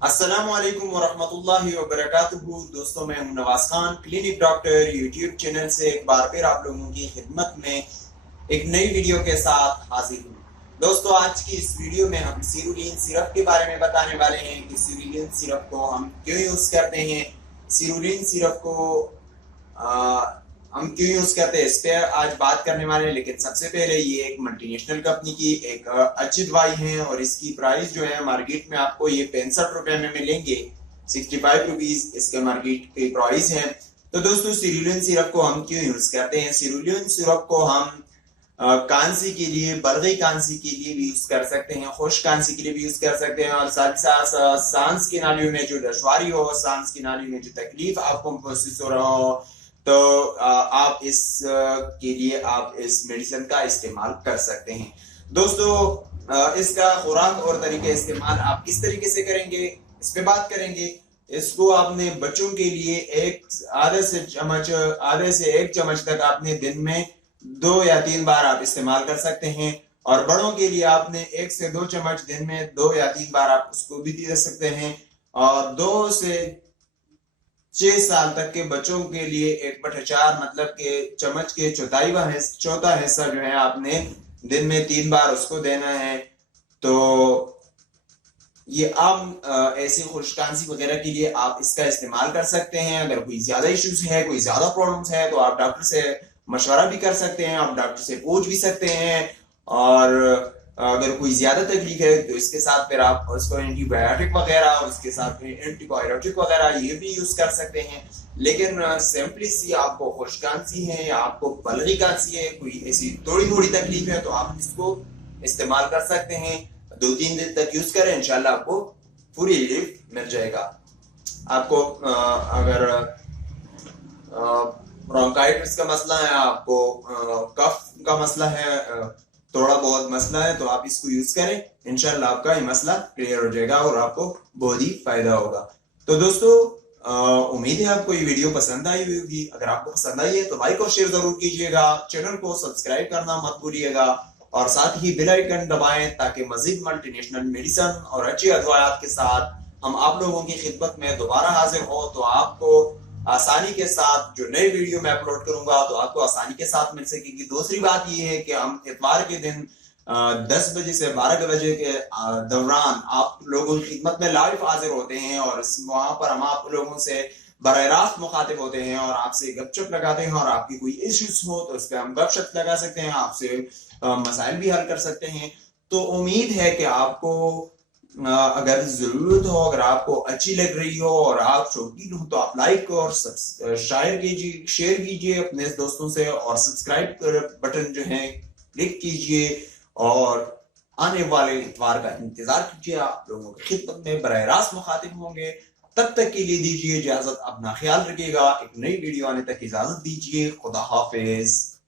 अस्सलामुअलैकुम वरहमतुल्लाहि वबरकातुहू। दोस्तों, मैं हूं Nawaz Khan, clinic doctor YouTube channel से एक बार फिर आप लोगों की खिदमत में एक नई वीडियो के साथ हाजिर हूं। दोस्तों, आज की इस वीडियो में हम सिरुलिन सिरप के बारे में बताने वाले हैं कि सिरुलिन सिरप को हम क्यों यूज करते हैं। सिरुलिन सिरप को हम क्यों यूज करते हैं इस पे आज बात करने वाले हैं। लेकिन सबसे पहले ये एक मल्टीनेशनल कंपनी की एक अच्छी दवाई है और इसकी प्राइस जो है मार्केट में आपको ये 65 रुपए में मिलेंगे। 65 रुपीज इसके मार्केट की प्राइस है। तो दोस्तों, सिरुलिन सिरप को हम क्यों यूज करते हैं। सिरुलिन सिरप को हम कांसी के लिए, बलगई कांसी के लिए भी यूज कर सकते हैं, खुश कांसी के लिए भी यूज कर सकते हैं, और साथ साथ सांस की नालियों में जो दुश्वारी हो, सांस की नालियों में जो तकलीफ आपको महसूस हो रहा हो, तो आप इस के लिए आप इस मेडिसिन का इस्तेमाल कर सकते हैं। दोस्तों, इसका खुराक और तरीके इस्तेमाल आप किस तरीके से करेंगे इस पे बात करेंगे। इसको आपने बच्चों के लिए आधे से एक चम्मच तक आपने दिन में 2 या 3 बार आप इस्तेमाल कर सकते हैं, और बड़ों के लिए आपने 1 से 2 चम्मच दिन में 2 या 3 बार आप उसको भी दे सकते हैं। और 2 से 6 साल तक के बच्चों के लिए 1/4 मतलब के चम्मच के चौथा हिस्सा जो है आपने दिन में 3 बार उसको देना है। तो ये आम ऐसे खुशकांसी वगैरह के लिए आप इसका इस्तेमाल कर सकते हैं। अगर कोई ज्यादा इश्यूज है, कोई ज्यादा प्रॉब्लम्स है, तो आप डॉक्टर से मशवरा भी कर सकते हैं, आप डॉक्टर से पूछ भी सकते हैं। और अगर कोई ज्यादा तकलीफ है तो इसके साथ फिर आप उसको एंटीबायोटिक वगैरह और उसके साथ में एंटीबायोटिक वगैरह ये भी यूज कर सकते हैं। लेकिन सिंपली सी आपको खुशकांसी है या आपको बलगई खांसी है, कोई ऐसी थोड़ी थोड़ी तकलीफ है, तो आप इसको इस्तेमाल कर सकते हैं। 2-3 दिन तक यूज करें, इंशाल्लाह आपको पूरी रिलीफ मिल जाएगा। आपको अगर ब्रोंकाइटिस का मसला है, आपको कफ का मसला है, थोड़ा बहुत मसला है, तो आप इसको यूज करें, इंशाल्लाह आपका ये मसला क्लियर हो जाएगा और आपको बहुत ही फायदा होगा। तो दोस्तों, उम्मीद है आपको ये वीडियो पसंद आई होगी। अगर आपको पसंद आई है तो लाइक और शेयर जरूर कीजिएगा, चैनल को सब्सक्राइब करना मत भूलिएगा, और साथ ही बेल आइकन दबाएं ताकि मजीद मल्टीनेशनल मेडिसिन और अच्छी अदवायात के साथ हम आप लोगों की खिदमत में दोबारा हाजिर हो, तो आपको आसानी के साथ जो नई वीडियो मैं अपलोड करूंगा तो आपको आसानी के साथ मिल सकेगी। दूसरी बात यह है कि हम इतवार के दिन 10 बजे से 12 बजे के दौरान आप लोगों की खिदमत में लाइव हाजिर होते हैं, और वहां पर हम आप लोगों से बराह रास्त मुखातिब होते हैं और आपसे गपशप लगाते हैं। और आपकी कोई इश्यूज हो तो उस पर हम गपशप लगा सकते हैं, आपसे मसाइल भी हल कर सकते हैं। तो उम्मीद है कि आपको अगर जरूरत हो, अगर आपको अच्छी लग रही हो और आप शौकीन हो, तो आप लाइक और शेयर कीजिए अपने दोस्तों से, और सब्सक्राइब बटन जो है क्लिक कीजिए, और आने वाले इतवार का इंतजार कीजिए। आप लोगों की खिदमत में बराह रास्त मुखातिब होंगे। तब तक के लिए दीजिए इजाजत, अपना ख्याल रखिएगा। एक नई वीडियो आने तक इजाजत दीजिए। खुदा हाफिज।